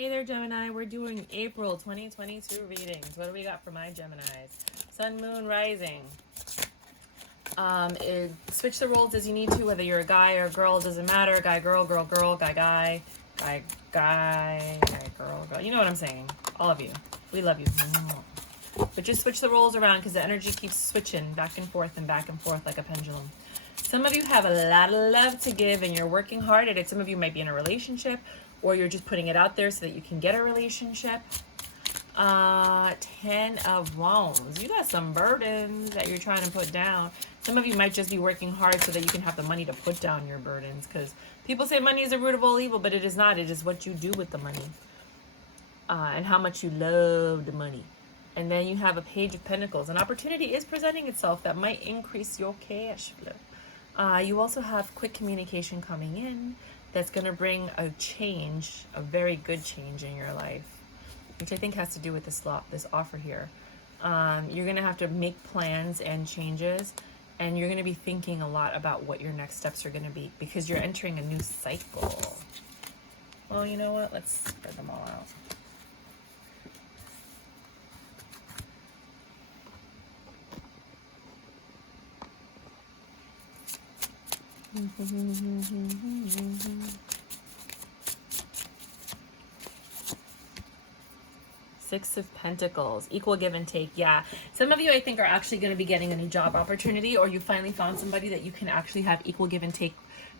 Hey there, Gemini. We're doing April 2022 readings. What do we got for my Geminis? Sun, Moon, Rising. Switch the roles as you need to, whether you're a guy or a girl, it doesn't matter. Guy, girl, girl, girl, guy, guy, guy, guy, guy, girl, girl. You know what I'm saying. All of you. We love you. But just switch the roles around because the energy keeps switching back and forth like a pendulum. Some of you have a lot of love to give and you're working hard at it. Some of you might be in a relationship or you're just putting it out there so that you can get a relationship. 10 of Wands. You got some burdens that you're trying to put down. Some of you might just be working hard so that you can have the money to put down your burdens, because people say money is the root of all evil, but it is not. It is what you do with the money and how much you love the money. And then you have a Page of Pentacles. An opportunity is presenting itself that might increase your cash flow. You also have quick communication coming in that's going to bring a change, a very good change in your life, which I think has to do with this offer here. You're going to have to make plans and changes, and you're going to be thinking a lot about what your next steps are going to be because you're entering a new cycle. Well, you know what? Let's spread them all out. Six of Pentacles, equal give and take. Yeah, some of you I think are actually going to be getting a new job opportunity, or you finally found somebody that you can actually have equal give and take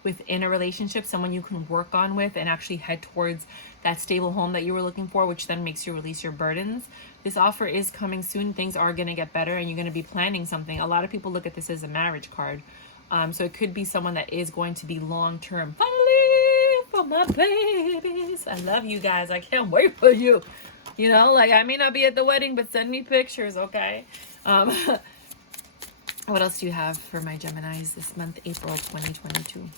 within a relationship, someone you can work on with and actually head towards that stable home that you were looking for, which then makes you release your burdens. This offer is coming soon. Things are going to get better and you're going to be planning something. A lot of people look at this as a marriage card. So it could be someone that is going to be long-term. Finally, for my babies. I love you guys. I can't wait for you. You know, like I may not be at the wedding, but send me pictures, okay? What else do you have for my Geminis this month, April 2022?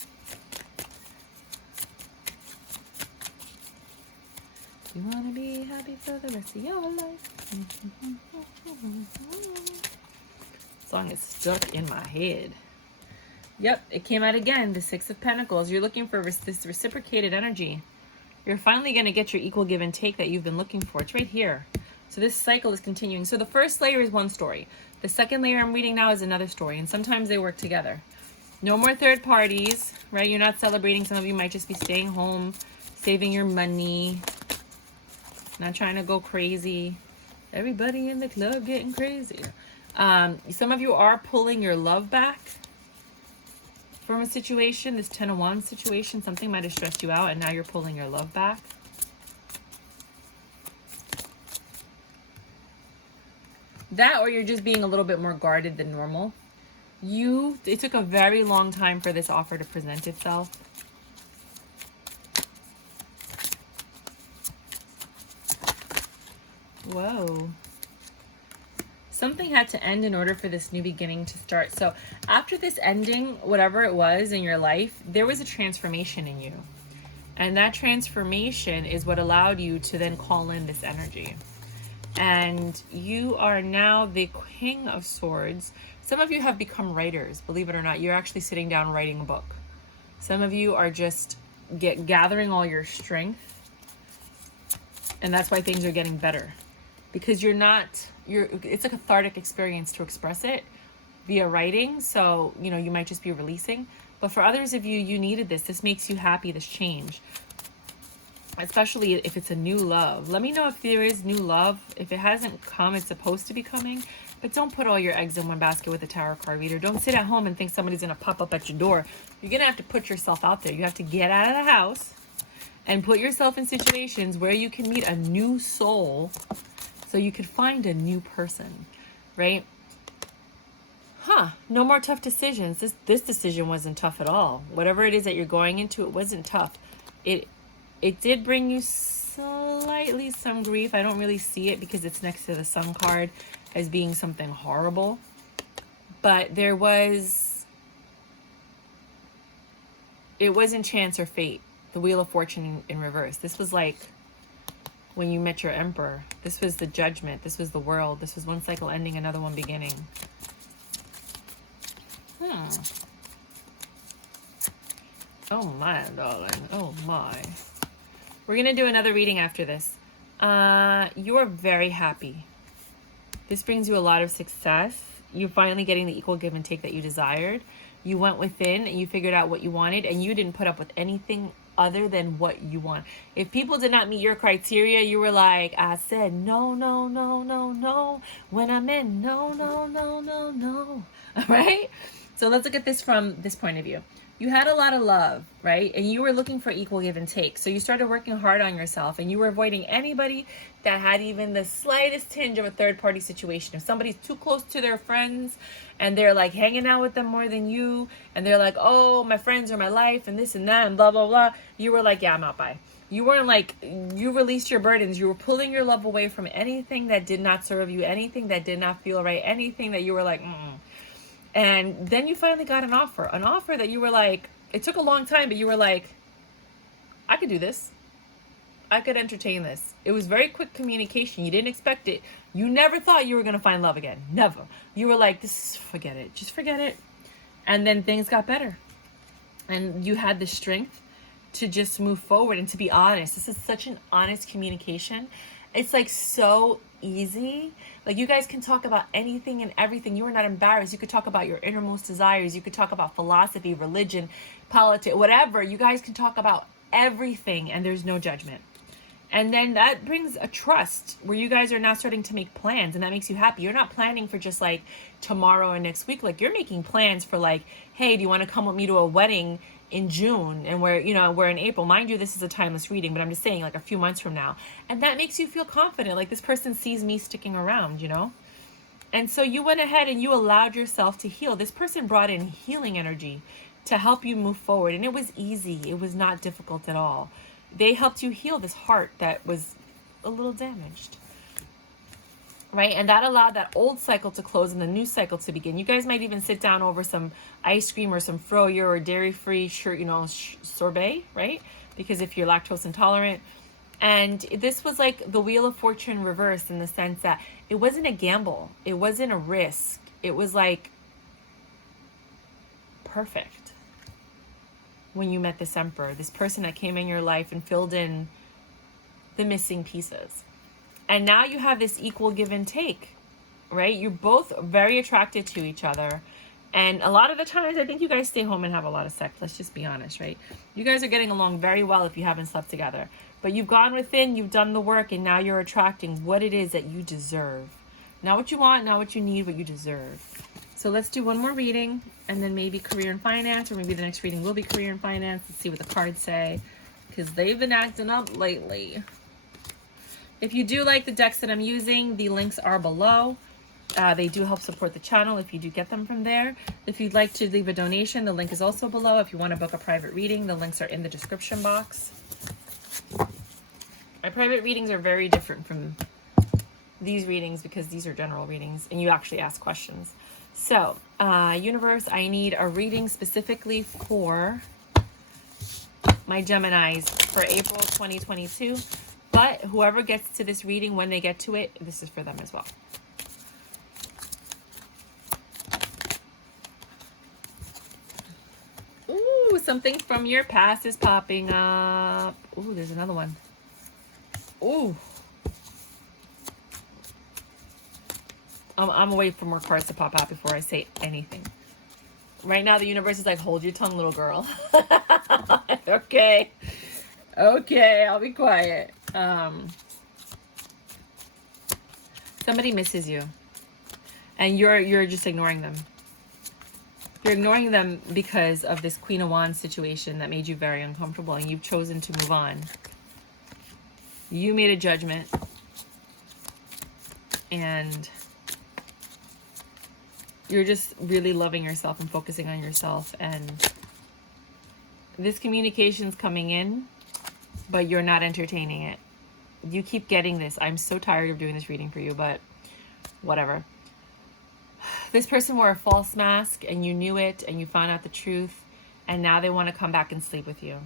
You want to be happy for the rest of your life. Song is stuck in my head. Yep, it came out again, the Six of Pentacles. You're looking for this reciprocated energy. You're finally going to get your equal give and take that you've been looking for. It's right here. So this cycle is continuing. So the first layer is one story. The second layer I'm reading now is another story. And sometimes they work together. No more third parties, right? You're not celebrating. Some of you might just be staying home, saving your money, not trying to go crazy. Everybody in the club getting crazy. Some of you are pulling your love back from a situation, this 10 of Wands situation. Something might have stressed you out and now you're pulling your love back. That, or you're just being a little bit more guarded than normal. It took a very long time for this offer to present itself. Whoa. Something had to end in order for this new beginning to start. So after this ending, whatever it was in your life, there was a transformation in you. And that transformation is what allowed you to then call in this energy. And you are now the King of Swords. Some of you have become writers, believe it or not. You're actually sitting down writing a book. Some of you are just gathering all your strength. And that's why things are getting better. Because it's a cathartic experience to express it via writing. So, you know, you might just be releasing. But for others of you, you needed this. This makes you happy, this change. Especially if it's a new love. Let me know if there is new love. If it hasn't come, it's supposed to be coming. But don't put all your eggs in one basket with a tarot card reader. Don't sit at home and think somebody's going to pop up at your door. You're going to have to put yourself out there. You have to get out of the house and put yourself in situations where you can meet a new soul. So you could find a new person, right? No more tough decisions. This decision wasn't tough at all. Whatever it is that you're going into, it wasn't tough. It did bring you slightly some grief. I don't really see it because it's next to the Sun card as being something horrible. But it wasn't chance or fate. The Wheel of Fortune in reverse. This was like when you met your emperor. This was the judgment. This was the world. This was one cycle ending, another one beginning. Oh my, darling. Oh my. We're going to do another reading after this. You are very happy. This brings you a lot of success. You're finally getting the equal give and take that you desired. You went within and you figured out what you wanted, and you didn't put up with anything other than what you want. If people did not meet your criteria, you were like, I said no, no, no, no, no. When I meant no, no, no, no, no. All right? So let's look at this from this point of view. You had a lot of love, right? And you were looking for equal give and take. So you started working hard on yourself, and you were avoiding anybody that had even the slightest tinge of a third party situation. If somebody's too close to their friends and they're like hanging out with them more than you, and they're like, oh, my friends are my life and this and that and blah, blah, blah. You were like, yeah, I'm out by. You weren't like, you released your burdens. You were pulling your love away from anything that did not serve you, anything that did not feel right, anything that you were like, mm-mm. And then you finally got an offer that you were like, it took a long time, but you were like, I could do this. I could entertain this. It was very quick communication. You didn't expect it. You never thought you were going to find love again. Never. You were like, forget it. Just forget it. And then things got better. And you had the strength to just move forward and to be honest. This is such an honest communication. It's like so easy. Like, you guys can talk about anything and everything. You are not embarrassed. You could talk about your innermost desires. You could talk about philosophy, religion, politics, whatever. You guys can talk about everything, and there's no judgment. And then that brings a trust where you guys are now starting to make plans, and that makes you happy. You're not planning for just like tomorrow or next week. Like, you're making plans for like, hey, do you want to come with me to a wedding in June? And we're in April. Mind you, this is a timeless reading, but I'm just saying, like, a few months from now. And that makes you feel confident. Like, this person sees me sticking around, And so you went ahead and you allowed yourself to heal. This person brought in healing energy to help you move forward. And it was easy. It was not difficult at all. They helped you heal this heart that was a little damaged. Right? And that allowed that old cycle to close and the new cycle to begin. You guys might even sit down over some ice cream or some froyo or dairy-free sorbet, right? Because if you're lactose intolerant. And this was like the Wheel of Fortune reversed, in the sense that it wasn't a gamble. It wasn't a risk. It was like perfect. When you met this emperor, this person that came in your life and filled in the missing pieces. And now you have this equal give and take, right? You're both very attracted to each other. And a lot of the times, I think you guys stay home and have a lot of sex. Let's just be honest, right? You guys are getting along very well if you haven't slept together. But you've gone within, you've done the work, and now you're attracting what it is that you deserve. Not what you want, not what you need, what you deserve. So let's do one more reading, and then maybe career and finance, or maybe the next reading will be career and finance. Let's see what the cards say, because they've been acting up lately. If you do like the decks that I'm using, the links are below. They do help support the channel if you do get them from there. If you'd like to leave a donation, the link is also below. If you want to book a private reading, the links are in the description box. My private readings are very different from these readings because these are general readings and you actually ask questions. So, universe, I need a reading specifically for my Geminis for April 2022. But whoever gets to this reading, when they get to it, this is for them as well. Ooh, something from your past is popping up. Ooh, there's another one. Ooh. I'm waiting for more cards to pop out before I say anything. Right now, the universe is like, hold your tongue, little girl. Okay. Okay, I'll be quiet. Somebody misses you. And you're just ignoring them. You're ignoring them because of this Queen of Wands situation that made you very uncomfortable, and you've chosen to move on. You made a judgment. And you're just really loving yourself and focusing on yourself. And this communication's coming in, but you're not entertaining it. You keep getting this. I'm so tired of doing this reading for you, but whatever. This person wore a false mask and you knew it and you found out the truth, and now they want to come back and sleep with you.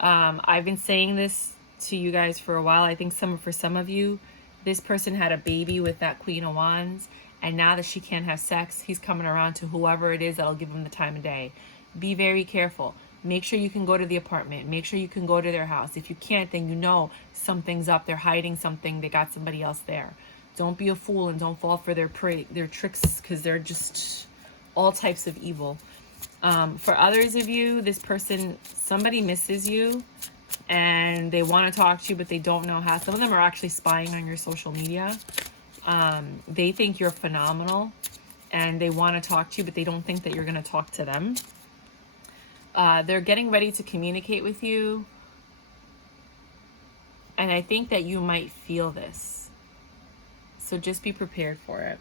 I've been saying this to you guys for a while. I think for some of you, this person had a baby with that Queen of Wands, and now that she can't have sex, he's coming around to whoever it is that'll give him the time of day. Be very careful. Make sure you can go to the apartment. Make sure you can go to their house. If you can't, then you know something's up. They're hiding something. They got somebody else there. Don't be a fool and don't fall for their tricks, because they're just all types of evil. For others of you, this person, somebody misses you and they want to talk to you, but they don't know how. Some of them are actually spying on your social media. They think you're phenomenal and they want to talk to you, but they don't think that you're going to talk to them. They're getting ready to communicate with you. And I think that you might feel this. So just be prepared for it.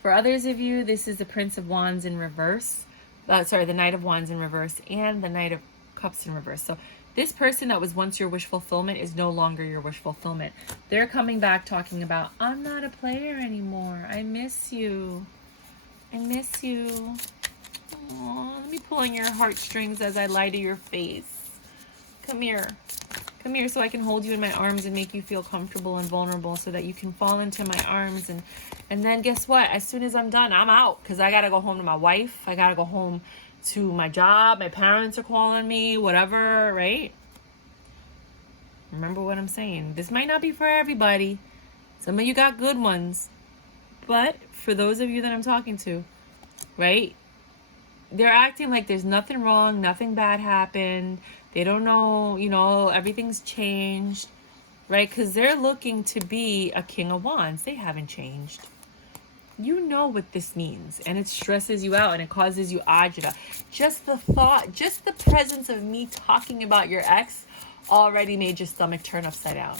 For others of you, this is the Prince of Wands in reverse. The Knight of Wands in reverse and the Knight of Cups in reverse. So this person that was once your wish fulfillment is no longer your wish fulfillment. They're coming back talking about, I'm not a player anymore. I miss you. I miss you. Aww, let me pull on your heartstrings as I lie to your face. Come here. Come here so I can hold you in my arms and make you feel comfortable and vulnerable so that you can fall into my arms. And then guess what? As soon as I'm done, I'm out, because I got to go home to my wife. I got to go home to my job. My parents are calling me, whatever, right? Remember what I'm saying. This might not be for everybody. Some of you got good ones. But for those of you that I'm talking to, right? They're acting like there's nothing wrong, nothing bad happened. They don't know, you know, everything's changed, right? Because they're looking to be a King of Wands. They haven't changed. You know what this means, and it stresses you out and it causes you agita. Just the thought, just the presence of me talking about your ex already made your stomach turn upside down.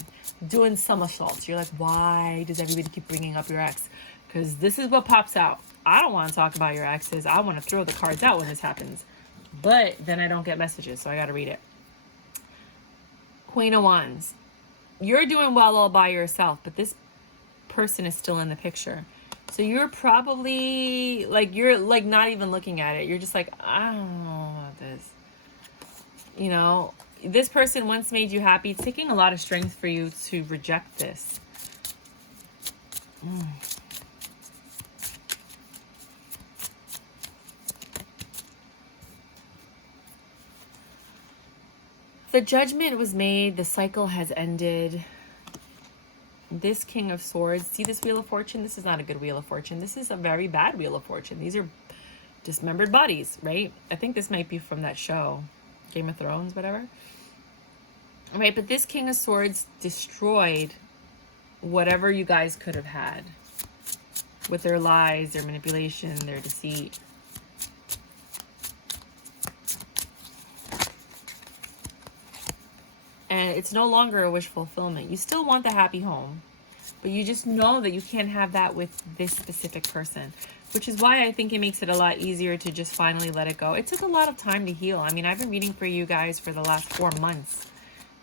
Doing somersaults. You're like, why does everybody keep bringing up your ex? Because this is what pops out. I don't want to talk about your exes. I want to throw the cards out when this happens. But then I don't get messages, so I got to read it. Queen of Wands. You're doing well all by yourself, but this person is still in the picture. So you're probably, like, you're, like, not even looking at it. You're just like, I don't know about this. You know, this person once made you happy. It's taking a lot of strength for you to reject this. The judgment was made. The cycle has ended. This King of Swords. See this Wheel of Fortune? This is not a good Wheel of Fortune. This is a very bad Wheel of Fortune. These are dismembered bodies, right? I think this might be from that show, Game of Thrones, whatever. Right, but this King of Swords destroyed whatever you guys could have had with their lies, their manipulation, their deceit. And it's no longer a wish fulfillment. You still want the happy home, but you just know that you can't have that with this specific person, which is why I think it makes it a lot easier to just finally let it go. It took a lot of time to heal. I mean, I've been reading for you guys for the last 4 months,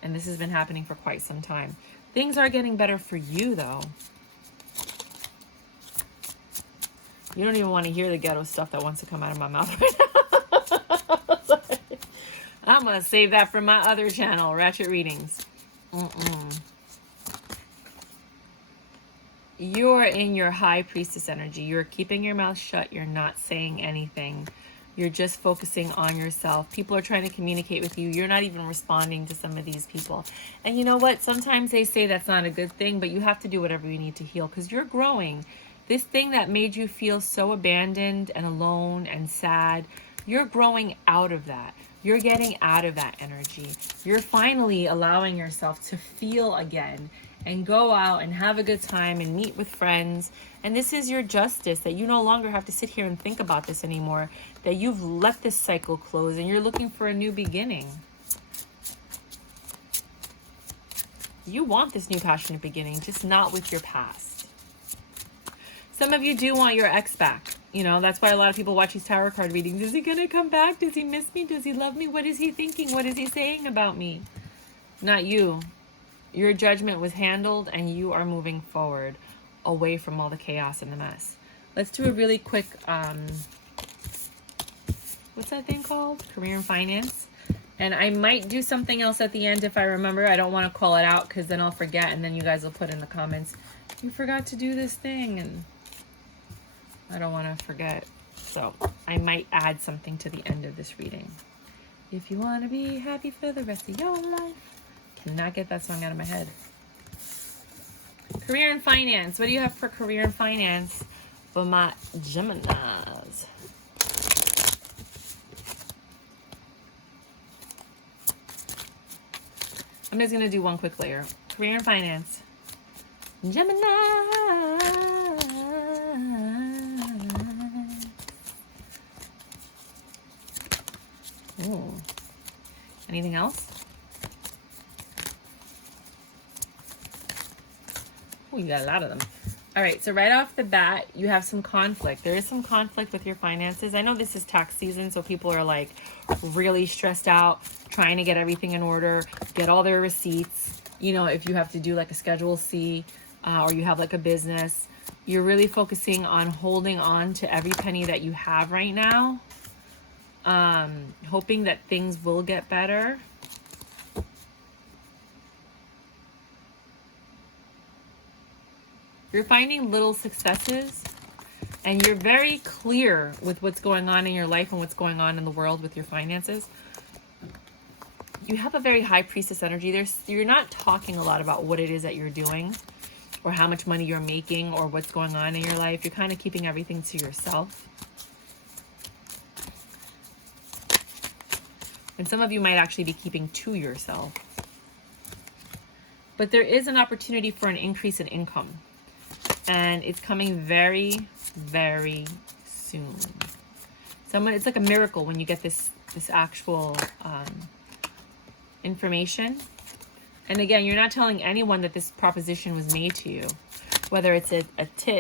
and this has been happening for quite some time. Things are getting better for you, though. You don't even want to hear the ghetto stuff that wants to come out of my mouth right now. I'm going to save that for my other channel, Ratchet Readings. You're in your High Priestess energy. You're keeping your mouth shut. You're not saying anything. You're just focusing on yourself. People are trying to communicate with you. You're not even responding to some of these people. And you know what? Sometimes they say that's not a good thing, but you have to do whatever you need to heal because you're growing. This thing that made you feel so abandoned and alone and sad, you're growing out of that. You're getting out of that energy. You're finally allowing yourself to feel again and go out and have a good time and meet with friends. And this is your justice, that you no longer have to sit here and think about this anymore, that you've let this cycle close and you're looking for a new beginning. You want this new passionate beginning, just not with your past. Some of you do want your ex back. You know, that's why a lot of people watch these tarot card readings. Is he going to come back? Does he miss me? Does he love me? What is he thinking? What is he saying about me? Not you. Your judgment was handled and you are moving forward away from all the chaos and the mess. Let's do a really quick, what's that thing called? Career and finance. And I might do something else at the end if I remember. I don't want to call it out because then I'll forget and then you guys will put in the comments, you forgot to do this thing, and I don't want to forget. So I might add something to the end of this reading. If you want to be happy for the rest of your life. Cannot get that song out of my head. Career and finance. What do you have for career and finance for my Geminis? I'm just going to do one quick layer. Career and finance. Gemini. Ooh. Anything else? Oh, you got a lot of them. All right, so right off the bat, you have some conflict. There is some conflict with your finances. I know this is tax season, so people are like really stressed out, trying to get everything in order, get all their receipts. You know, if you have to do like a Schedule C or you have like a business, you're really focusing on holding on to every penny that you have right now, hoping that things will get better. You're finding little successes, and you're very clear with what's going on in your life and what's going on in the world with your finances. You have a very high priestess energy. You're not talking a lot about what it is that you're doing or how much money you're making or what's going on in your life. You're kind of keeping everything to yourself. And some of you might actually be keeping to yourself. But there is an opportunity for an increase in income. And it's coming very, very soon. It's like a miracle when you get this actual information. And again, you're not telling anyone that this proposition was made to you. Whether it's a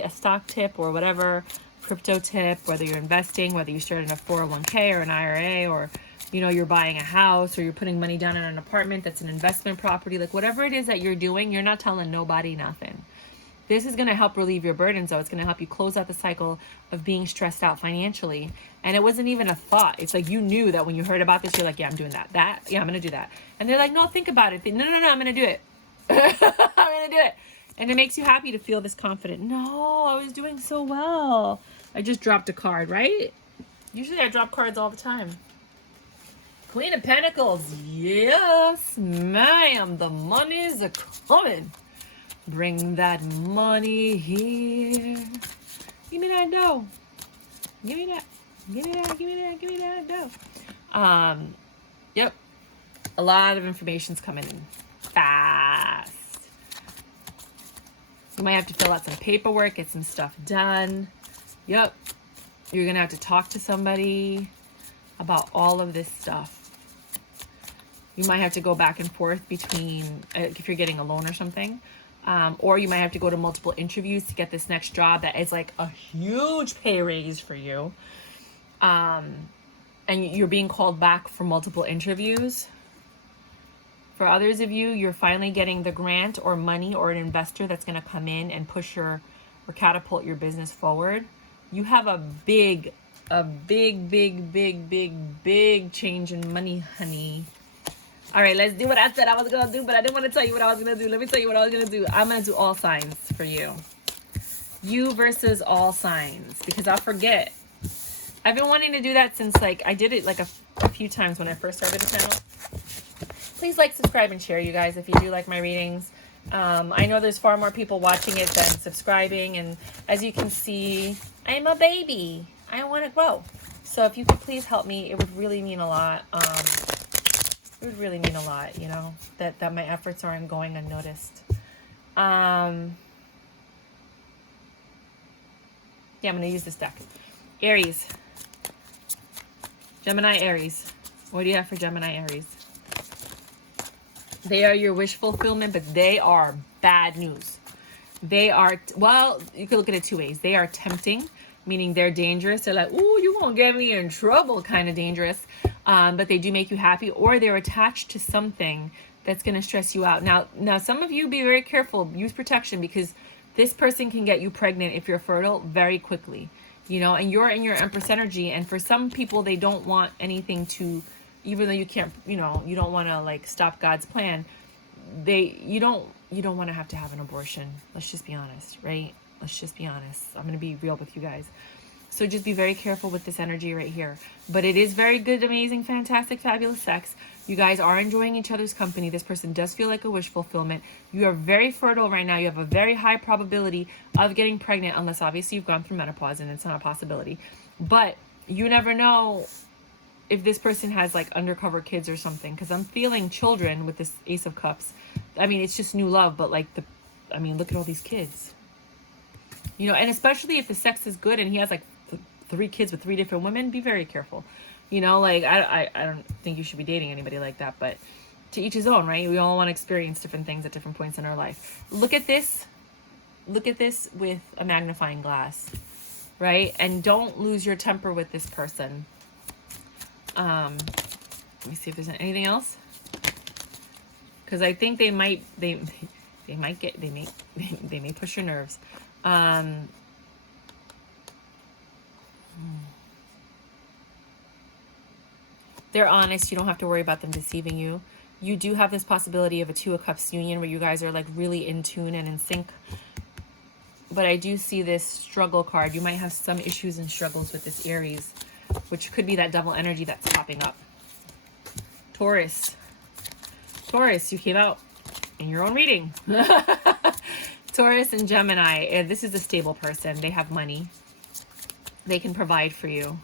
stock tip or whatever, crypto tip, whether you're investing, whether you started a 401k or an IRA, or you know, you're buying a house or you're putting money down in an apartment that's an investment property, like whatever it is that you're doing, you're not telling nobody nothing. This is going to help relieve your burdens, though. It's going to help you close out the cycle of being stressed out financially. And it wasn't even a thought. It's like you knew that when you heard about this, you're like, yeah, I'm doing that. Yeah, I'm going to do that. And they're like, no, think about it. No, I'm going to do it. I'm going to do it. And it makes you happy to feel this confident. No, I was doing so well. I just dropped a card, right? Usually I drop cards all the time. Queen of Pentacles. Yes, ma'am. The money's a-coming. Bring that money here. Give me that dough. Give me that. Give me that. Give me that. Give me that dough. Yep. A lot of information's coming in fast. You might have to fill out some paperwork, get some stuff done. Yep. You're going to have to talk to somebody about all of this stuff. You might have to go back and forth between, if you're getting a loan or something. Or you might have to go to multiple interviews to get this next job that is like a huge pay raise for you. And you're being called back for multiple interviews. For others of you, you're finally getting the grant or money or an investor that's going to come in and push or catapult your business forward. You have a big change in money, honey. All right, let's do what I said I was going to do, but I didn't want to tell you what I was going to do. Let me tell you what I was going to do. I'm going to do all signs for you. You versus all signs, because I'll forget. I've been wanting to do that since, like, I did it, like, a few times when I first started the channel. Please like, subscribe, and share, you guys, if you do like my readings. I know there's far more people watching it than subscribing, and as you can see, I'm a baby. I want to grow. So if you could please help me, it would really mean a lot. It would really mean a lot, you know, that my efforts aren't going unnoticed. Yeah, I'm going to use this deck. Aries. Gemini, Aries. What do you have for Gemini, Aries? They are your wish fulfillment, but they are bad news. They are, well, you could look at it two ways. They are tempting, meaning they're dangerous. They're like, ooh, you won't get me in trouble, kind of dangerous. But they do make you happy, or they're attached to something that's going to stress you out. Now, some of you be very careful. Use protection, because this person can get you pregnant if you're fertile very quickly, you know, and you're in your Empress energy. And for some people, they don't want anything to, even though you can't, you know, you don't want to like stop God's plan. You don't want to have an abortion. Let's just be honest, right? Let's just be honest. I'm going to be real with you guys. So just be very careful with this energy right here. But it is very good, amazing, fantastic, fabulous sex. You guys are enjoying each other's company. This person does feel like a wish fulfillment. You are very fertile right now. You have a very high probability of getting pregnant, unless obviously you've gone through menopause and it's not a possibility. But you never know if this person has like undercover kids or something, because I'm feeling children with this Ace of Cups. I mean, it's just new love, but like look at all these kids. You know, and especially if the sex is good and he has like 3 kids with 3 different women, be very careful. You know, like, I don't think you should be dating anybody like that, but to each his own, right? We all want to experience different things at different points in our life. Look at this with a magnifying glass, right? And don't lose your temper with this person. Let me see if there's anything else. Because I think they may push your nerves. They're honest. You don't have to worry about them deceiving you. You do have this possibility of a 2 of Cups union where you guys are like really in tune and in sync. But I do see this struggle card. You might have some issues and struggles with this Aries, which could be that double energy that's popping up. Taurus. Taurus, you came out in your own reading. Taurus and Gemini. This is a stable person. They have money. They can provide for you.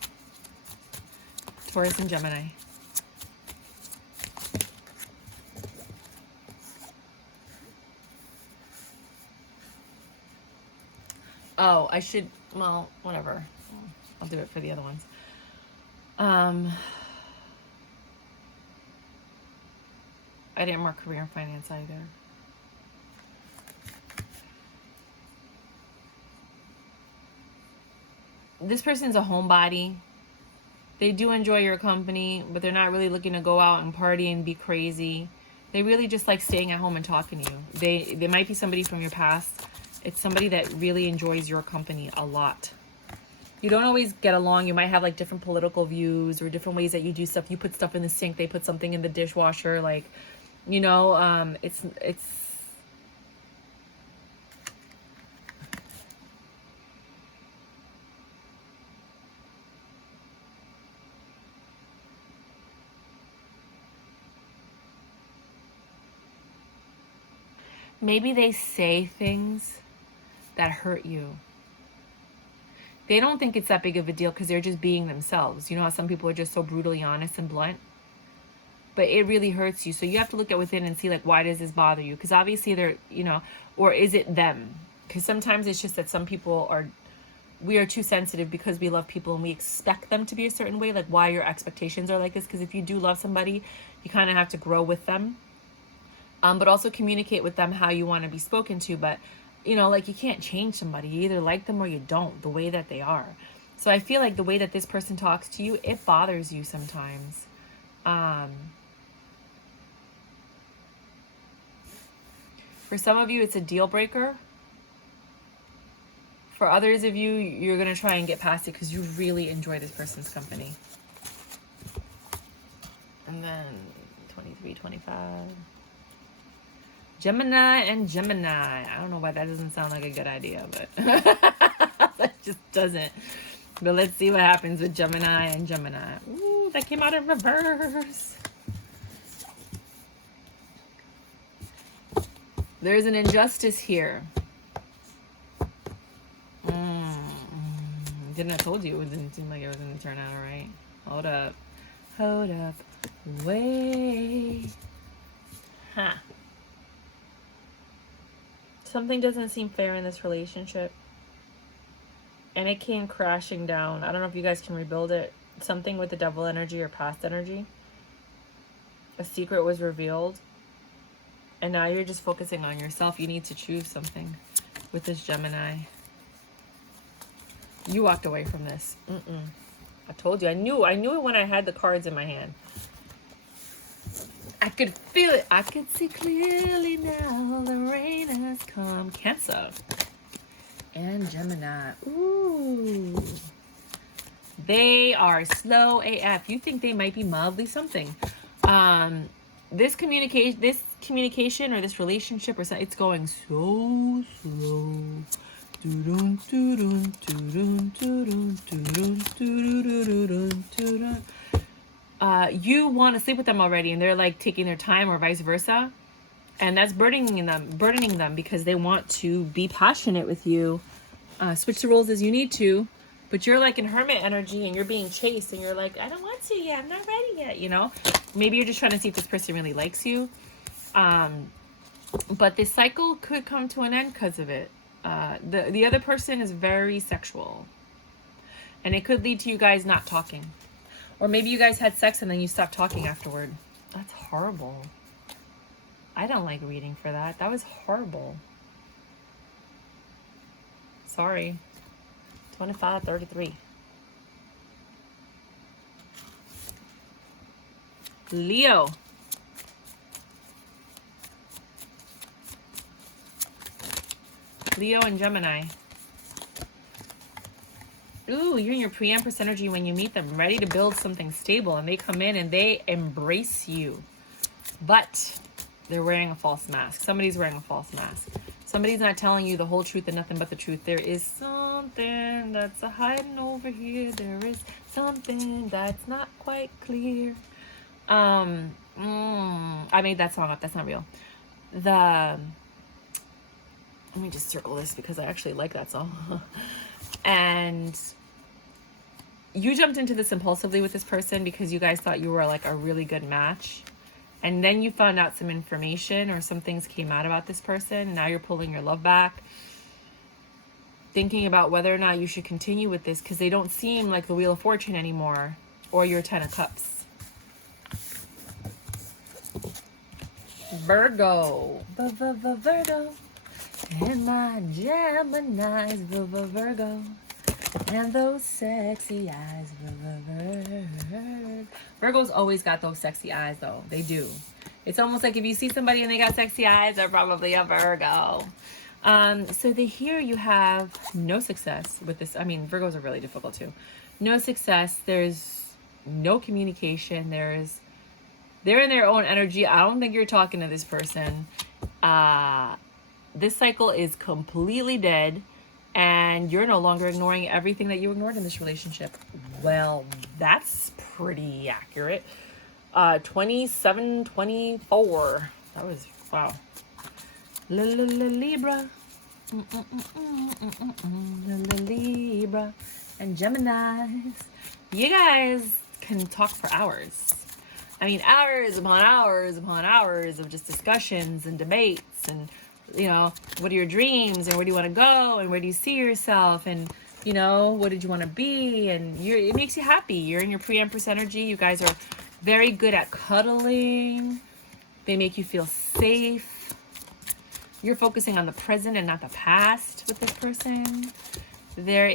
Taurus and Gemini. Oh, I should, well, whatever. I'll do it for the other ones. I didn't mark career and finance either. This person's a homebody. They do enjoy your company, but they're not really looking to go out and party and be crazy. They really just like staying at home and talking to you. They might be somebody from your past. It's somebody that really enjoys your company a lot. You don't always get along. You might have like different political views or different ways that you do stuff. You put stuff in the sink, they put something in the dishwasher. Like, you know, it's maybe they say things that hurt you. They don't think it's that big of a deal because they're just being themselves. You know how some people are just so brutally honest and blunt? But it really hurts you. So you have to look at within and see, like, why does this bother you? Because obviously they're, you know, or is it them? Because sometimes it's just that some people are, we are too sensitive because we love people and we expect them to be a certain way. Like, why your expectations are like this? Because if you do love somebody, you kind of have to grow with them. But also communicate with them how you want to be spoken to. But, you know, like, you can't change somebody. You either like them or you don't, the way that they are. So I feel like the way that this person talks to you, it bothers you sometimes. For some of you, it's a deal breaker. For others of you, you're going to try and get past it because you really enjoy this person's company. And then 23, 25. Gemini and Gemini. I don't know why that doesn't sound like a good idea, but that just doesn't. But let's see what happens with Gemini and Gemini. Ooh, that came out in reverse. There's an injustice here. Didn't I told you it didn't seem like it was going to turn out all right? Hold up. Hold up. Wait. Huh. Something doesn't seem fair in this relationship. And it came crashing down. I don't know if you guys can rebuild it. Something with the devil energy or past energy. A secret was revealed. And now you're just focusing on yourself. You need to choose something with this Gemini. You walked away from this. I told you. I knew it when I had the cards in my hand. I could feel it. I could see clearly now. The rain has come. Cancer. And Gemini. Ooh. They are slow AF. You think they might be mildly something. This communication or this relationship or something, it's going so slow. You want to sleep with them already, and they're like taking their time, or vice versa. And that's burdening them because they want to be passionate with you. Switch the roles as you need to, but you're like in hermit energy and you're being chased and you're like, I don't want to yet, I'm not ready yet, you know? Maybe you're just trying to see if this person really likes you. But this cycle could come to an end because of it. The other person is very sexual, and it could lead to you guys not talking. Or maybe you guys had sex and then you stopped talking afterward. That's horrible. I don't like reading for that. That was horrible. Sorry. 25-33. Leo. Leo and Gemini. Ooh, you're in your pre-empress energy when you meet them, ready to build something stable, and they come in and they embrace you. But they're wearing a false mask. Somebody's wearing a false mask. Somebody's not telling you the whole truth and nothing but the truth. There is something that's hiding over here. There is something that's not quite clear. I made that song up. That's not real. Let me just circle this because I actually like that song. And you jumped into this impulsively with this person because you guys thought you were like a really good match. And then you found out some information or some things came out about this person. And now you're pulling your love back. Thinking about whether or not you should continue with this because they don't seem like the Wheel of Fortune anymore. Or your Ten of Cups. Virgo. Virgo. And my Gemini's Virgo. And those sexy eyes. Virgo's always got those sexy eyes, though. They do. It's almost like if you see somebody and they got sexy eyes, they're probably a Virgo. So here you have no success with this. I mean, Virgos are really difficult too. No success. There's no communication. They're in their own energy. I don't think you're talking to this person. This cycle is completely dead. And you're no longer ignoring everything that you ignored in this relationship. Well, that's pretty accurate. 27-24. That was, wow. Libra. Libra. And Geminis. You guys can talk for hours. I mean, hours upon hours upon hours of just discussions and debates and, you know, what are your dreams and where do you want to go and where do you see yourself and, you know, what did you want to be, and it makes you happy. You're in your pre-empress energy. You guys are very good at cuddling. They make you feel safe. You're focusing on the present and not the past with this person. They're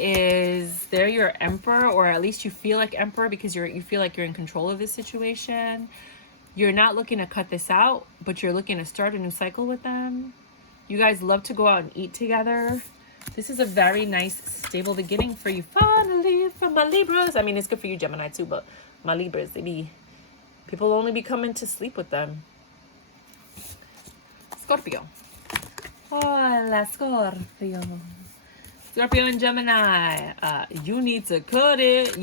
your emperor, or at least you feel like emperor because you feel like you're in control of this situation. You're not looking to cut this out, but you're looking to start a new cycle with them. You guys love to go out and eat together. This is a very nice, stable beginning for you. Finally, from my Libras. I mean, it's good for you, Gemini, too, but my Libras, people only be coming to sleep with them. Scorpio. Hola, Scorpio. Scorpio and Gemini. You need to cut it.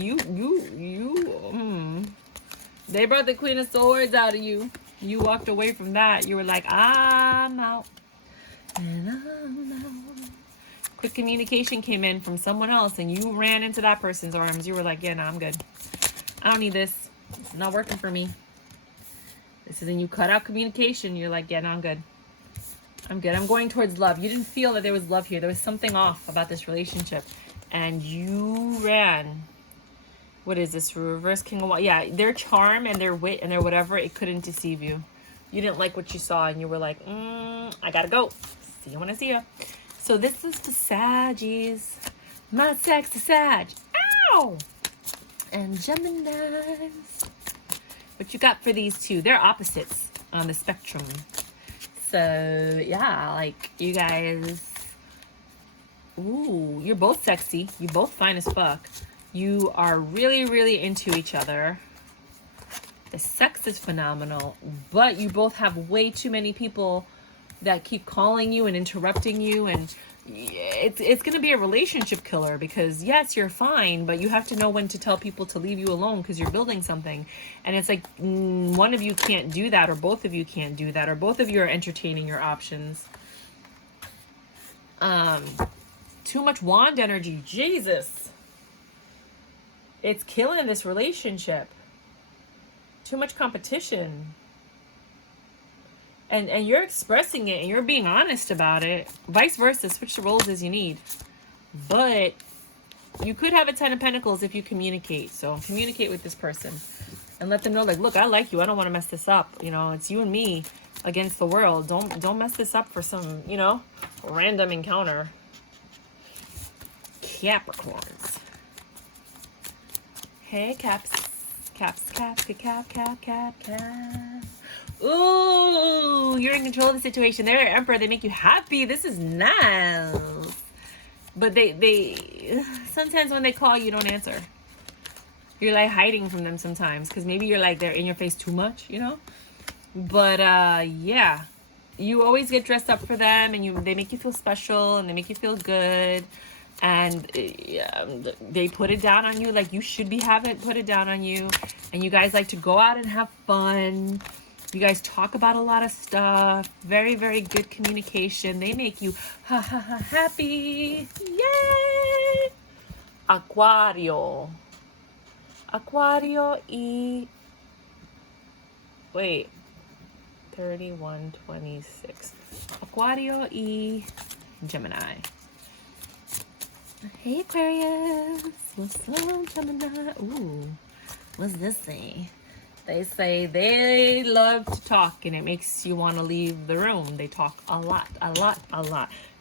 They brought the Queen of Swords out of you. You walked away from that. You were like, I'm out. And I'm out. Quick communication came in from someone else and you ran into that person's arms. You were like, yeah, no, I'm good. I don't need this. It's not working for me. This is when you cut out communication. You're like, yeah, no, I'm good. I'm good. I'm going towards love. You didn't feel that there was love here. There was something off about this relationship. And you ran. What is this? Reverse King of Wands. Yeah, their charm and their wit and their whatever, it couldn't deceive you. You didn't like what you saw and you were like, I gotta go. See you when I see you. So this is the Saggies. My sexy Sag. Ow! And Geminis. What you got for these two? They're opposites on the spectrum. So, yeah, like, you guys, ooh, you're both sexy. You both fine as fuck. You are really, really into each other. The sex is phenomenal, but you both have way too many people that keep calling you and interrupting you and, it's going to be a relationship killer, because yes, you're fine, but you have to know when to tell people to leave you alone because you're building something. And it's like one of you can't do that, or both of you can't do that, or both of you are entertaining your options. Too much wand energy. Jesus. It's killing this relationship. Too much competition. And you're expressing it, and you're being honest about it. Vice versa, switch the roles as you need. But you could have a 10 of Pentacles if you communicate. So communicate with this person and let them know, like, look, I like you. I don't want to mess this up. You know, it's you and me against the world. Don't mess this up for some, you know, random encounter. Capricorns. Hey, caps. Ooh, you're in control of the situation. They're Emperor. They make you happy. This is nice. But they sometimes when they call, you don't answer. You're like hiding from them sometimes, because maybe you're like they're in your face too much, you know. But yeah, you always get dressed up for them, and they make you feel special, and they make you feel good. And they put it down on you like you should be having it put it down on you. And you guys like to go out and have fun. You guys talk about a lot of stuff. Very, very good communication. They make you happy. Yay! Aquario y... Wait. 3126. Aquario y Gemini. Hey, Aquarius. What's up, Gemini? Ooh. What's this say? They say they love to talk, and it makes you want to leave the room. They talk a lot.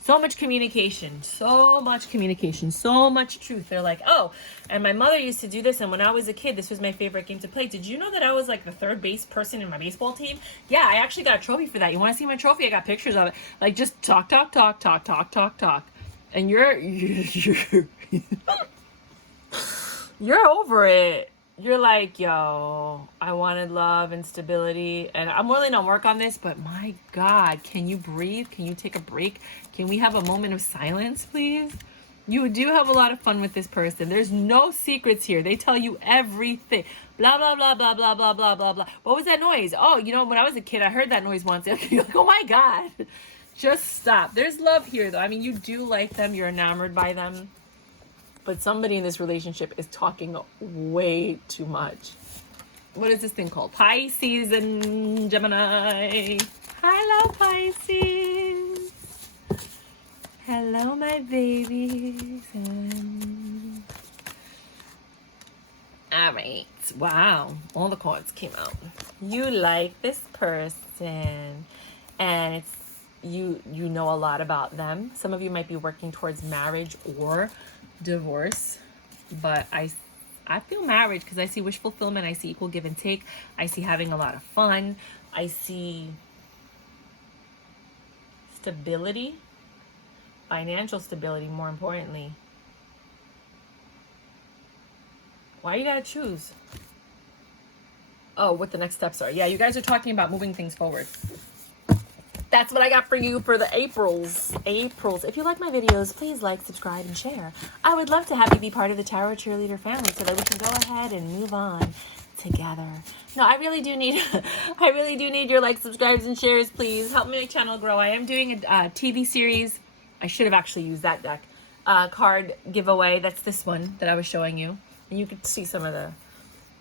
So much communication. So much truth. They're like, oh, and my mother used to do this, and when I was a kid, this was my favorite game to play. Did you know that I was like the third base person in my baseball team? Yeah, I actually got a trophy for that. You want to see my trophy? I got pictures of it. Like, just talk. And you're over it. You're like, yo, I wanted love and stability, and I'm willing to work on this, but my God, can you breathe? Can you take a break? Can we have a moment of silence, please? You do have a lot of fun with this person. There's no secrets here. They tell you everything. Blah, blah, blah, blah, blah, blah, blah, blah, blah. What was that noise? Oh, you know, when I was a kid, I heard that noise once. You're like, oh my God. Just stop. There's love here, though. I mean, you do like them. You're enamored by them. But somebody in this relationship is talking way too much. What is this thing called? Pisces and Gemini. Hello, Pisces. Hello, my babies. All right. Wow. All the cards came out. You like this person. And it's you know a lot about them. Some of you might be working towards marriage or divorce, but I feel marriage because I see wish fulfillment. I see equal give and take. I see having a lot of fun. I see stability, financial stability, more importantly. Why you gotta choose? Oh, what the next steps are. Yeah, you guys are talking about moving things forward. That's what I got for you for the Aprils. If you like my videos, please like, subscribe, and share. I would love to have you be part of the Tarot Cheerleader family so that we can go ahead and move on together. No, I really do need your likes, subscribes, and shares, please. Help my channel grow. I am doing a TV series. I should have actually used that deck. Card giveaway. That's this one that I was showing you. And you could see some of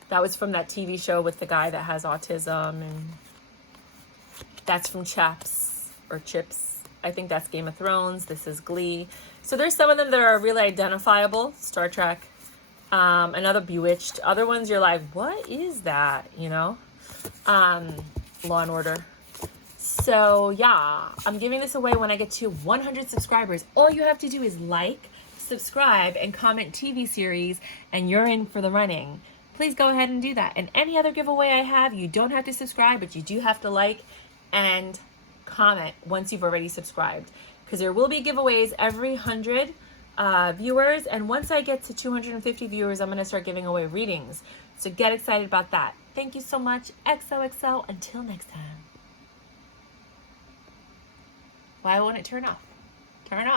that was from that TV show with the guy that has autism, and that's from Chaps or Chips. I think that's Game of Thrones. This is Glee. So there's some of them that are really identifiable. Star Trek. Another Bewitched. Other ones you're like, what is that? You know? Law and Order. So yeah, I'm giving this away when I get to 100 subscribers. All you have to do is like, subscribe, and comment TV series, and you're in for the running. Please go ahead and do that. And any other giveaway I have, you don't have to subscribe, but you do have to like and comment once you've already subscribed, because there will be giveaways every 100 viewers, and once I get to 250 viewers, I'm going to start giving away readings, so get excited about that. Thank you so much. XOXO. Until next time. Why won't it turn off? Turn off.